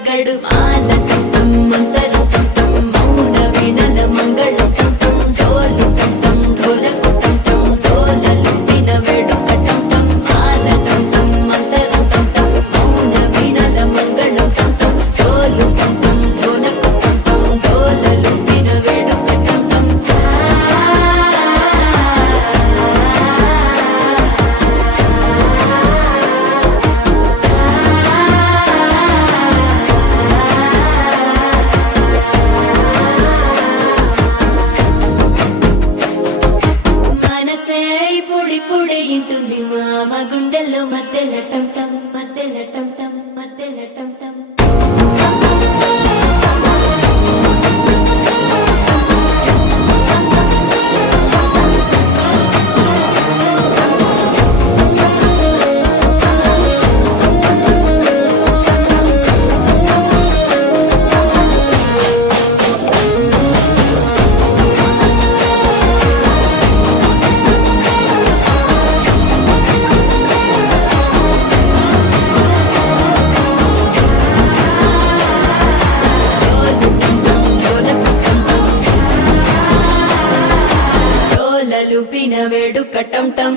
తగ్గడు మాల టం మంతరం టం మౌన వీణల మంగళం టం డోలు టం ఢోలకు టం డోలలు విన వేడుక టం మాల టం మంతరం టం మౌన వీణల మంగళం టం డోలు టం ఢోలకు టం డోలలు విన వేడుక టం మనసే పొడి పొడి ఇంటుంది మామ గుండెల్లో మధ్యల టం టం మధ్యల టం టం మధ్యల టం టం డోలలు పిన వేడుక టం టం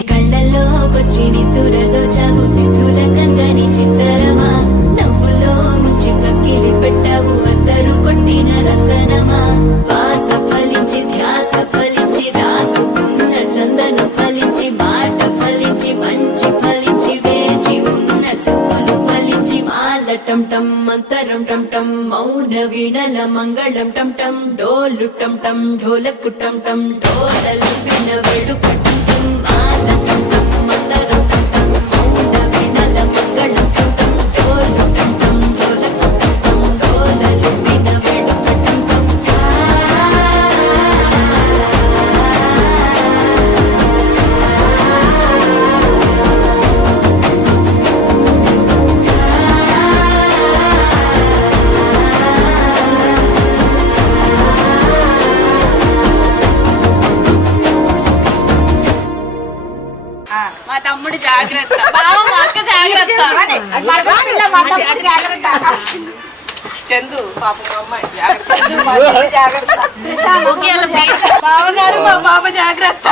కళ్ళలోకొచ్చి నిద్దురదోచావు సిద్ధుల కందని చిత్తరమా నవ్వులో ముంచి చక్కిలి పెట్టావు అద్దరు కొట్టిన రతనమా శ్వాస ఫలించి ధ్యాస ఫలించి రాసుకున్న చందన ఫలించి మాట ఫలించి మంచి ఫలించి వేచి ఉన్న చూపులు ఫలించి మాల టం టం మంతరం టం టం మౌన వీణల మంగళం టం టం డోలు టం టం ఢోలకు టం టం డోలలు విన వేడుక టం టం మాల టం టం మంతరం టం టం మౌన వీణల మంగళం టం టం డోలు టం టం ఢోలకు టం టం డోలలు విన వేడుక టం టం మా తమ్ముడు జాగ్రత్త బావ మా అక్క జాగ్రత్త చందు పాప మా అమ్మాయి జాగ్రత్త బావగారు మా బాబా జాగ్రత్త